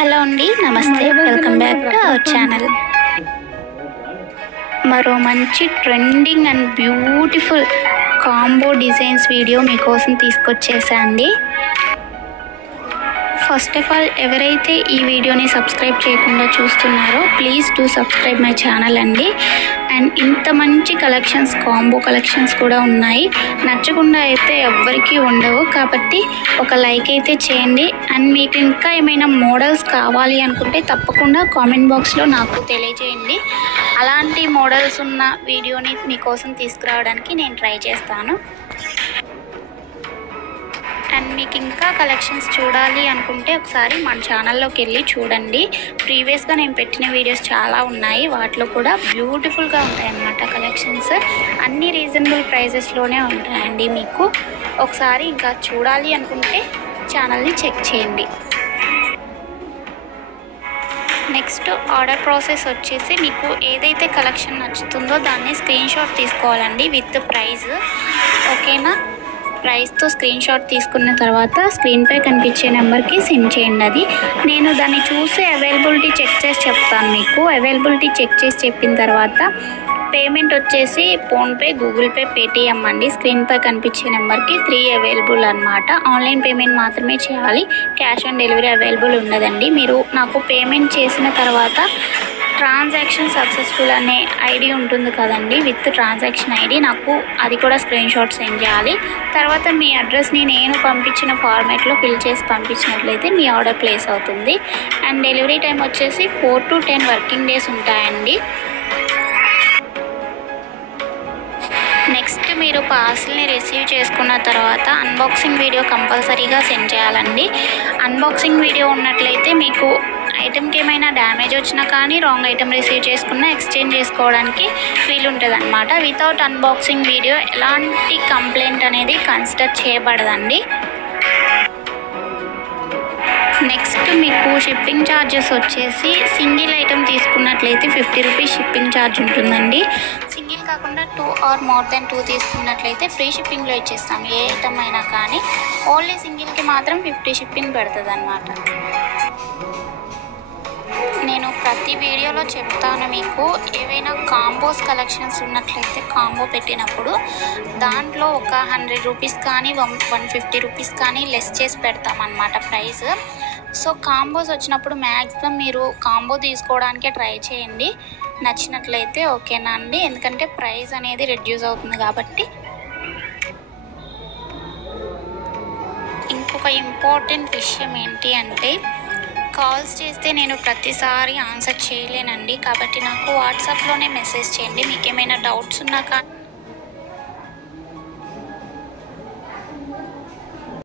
Hello అండి, నమస్తే, welcome back to our channel. మరో మంచి trending and beautiful combo designs video మీకోసం తీసుకొచ్చేసా అండి. ఫస్ట్ ఆఫ్ ఆల్ ఎవరైతే ఈ వీడియోని సబ్స్క్రైబ్ చేయకుండా చూస్తున్నారో please do subscribe my channel అండి. అండ్ ఇంత మంచి కలెక్షన్స్, కాంబో కలెక్షన్స్ కూడా ఉన్నాయి. నచ్చకుండా అయితే ఎవ్వరికీ ఉండవు, కాబట్టి ఒక లైక్ అయితే చేయండి. అండ్ మీకు ఇంకా ఏమైనా మోడల్స్ కావాలి అనుకుంటే తప్పకుండా కామెంట్ బాక్స్లో నాకు తెలియజేయండి. అలాంటి మోడల్స్ ఉన్న వీడియోని మీకోసం తీసుకురావడానికి నేను ట్రై చేస్తాను. అండ్ మీకు ఇంకా కలెక్షన్స్ చూడాలి అనుకుంటే ఒకసారి మన ఛానల్లోకి వెళ్ళి చూడండి. ప్రీవియస్గా నేను పెట్టిన వీడియోస్ చాలా ఉన్నాయి, వాటిలో కూడా బ్యూటిఫుల్గా ఉంటాయన్నమాట కలెక్షన్స్. అన్ని రీజనబుల్ ప్రైజెస్లోనే ఉంటాయండి. మీకు ఒకసారి ఇంకా చూడాలి అనుకుంటే ఛానల్ని చెక్ చేయండి. నెక్స్ట్ ఆర్డర్ ప్రాసెస్ వచ్చేసి మీకు ఏదైతే కలెక్షన్ నచ్చుతుందో దాన్ని స్క్రీన్ షాట్ తీసుకోవాలండి విత్ ప్రైస్. ఓకేనా? ప్రైస్తో స్క్రీన్ షాట్ తీసుకున్న తర్వాత స్క్రీన్పై కనిపించే నెంబర్కి సెండ్ చేయండి. అది నేను దాన్ని చూసి అవైలబిలిటీ చెక్ చేసి చెప్తాను. మీకు అవైలబిలిటీ చెక్ చేసి చెప్పిన తర్వాత పేమెంట్ వచ్చేసి ఫోన్పే, గూగుల్ పే, పేటిఎం అండి. స్క్రీన్పై కనిపించే నెంబర్కి 3 అవైలబుల్ అనమాట. ఆన్లైన్ పేమెంట్ మాత్రమే చేయాలి, క్యాష్ ఆన్ డెలివరీ అవైలబుల్ ఉండదండి. మీరు నాకు పేమెంట్ చేసిన తర్వాత ట్రాన్సాక్షన్ సక్సెస్ఫుల్ అనే ఐడి ఉంటుంది కదండి, విత్ ట్రాన్సాక్షన్ ఐడి, నాకు అది కూడా స్క్రీన్ షాట్ సెండ్ చేయాలి. తర్వాత మీ అడ్రస్ని నేను పంపించిన ఫార్మాట్లో ఫిల్ చేసి పంపించినట్లయితే మీ ఆర్డర్ ప్లేస్ అవుతుంది. అండ్ డెలివరీ టైం వచ్చేసి 4 to 10 వర్కింగ్ డేస్ ఉంటాయండి. నెక్స్ట్ మీరు పార్సిల్ని రిసీవ్ చేసుకున్న తర్వాత అన్బాక్సింగ్ వీడియో కంపల్సరీగా సెండ్ చేయాలండి. అన్బాక్సింగ్ వీడియో ఉన్నట్లయితే మీకు ఐటెంకి ఏమైనా డ్యామేజ్ వచ్చినా కానీ, రాంగ్ ఐటెం రిసీవ్ చేసుకున్నా ఎక్స్చేంజ్ చేసుకోవడానికి వీలుంటుంది అనమాట. వితౌట్ అన్బాక్సింగ్ వీడియో ఎలాంటి కంప్లైంట్ అనేది కన్సిడర్ చేయబడదండి. నెక్స్ట్ మీకు షిప్పింగ్ ఛార్జెస్ వచ్చేసి సింగిల్ ఐటెం తీసుకున్నట్లయితే 50 రూపీస్ షిప్పింగ్ ఛార్జ్ ఉంటుందండి. సింగిల్ కాకుండా 2 or more than 2 తీసుకున్నట్లయితే ఫ్రీ షిప్పింగ్లో ఇచ్చేస్తాం. ఏ ఐటమ్ అయినా కానీ ఓన్లీ సింగిల్కి మాత్రం 50 షిప్పింగ్ పడుతుంది అన్నమాట. నేను ప్రతి వీడియోలో చెప్తాను, మీకు ఏవైనా కాంబోస్ కలెక్షన్స్ ఉన్నట్లయితే కాంబో పెట్టినప్పుడు దాంట్లో ఒక 100 రూపీస్ కానీ 150 రూపీస్ కానీ లెస్ చేసి పెడతామన్నమాట ప్రైస్. సో కాంబోస్ వచ్చినప్పుడు మ్యాక్సిమం మీరు కాంబో తీసుకోవడానికే ట్రై చేయండి నచ్చినట్లయితే. ఓకేనా అండి? ఎందుకంటే ప్రైస్ అనేది రెడ్యూస్ అవుతుంది కాబట్టి. ఇంకొక ఇంపార్టెంట్ విషయం ఏంటి అంటే, కాల్స్ చేస్తే నేను ప్రతిసారి ఆన్సర్ చేయలేనండి, కాబట్టి నాకు వాట్సాప్లోనే మెసేజ్ చేయండి. మీకు ఏమైనా డౌట్స్ ఉన్నా కానీ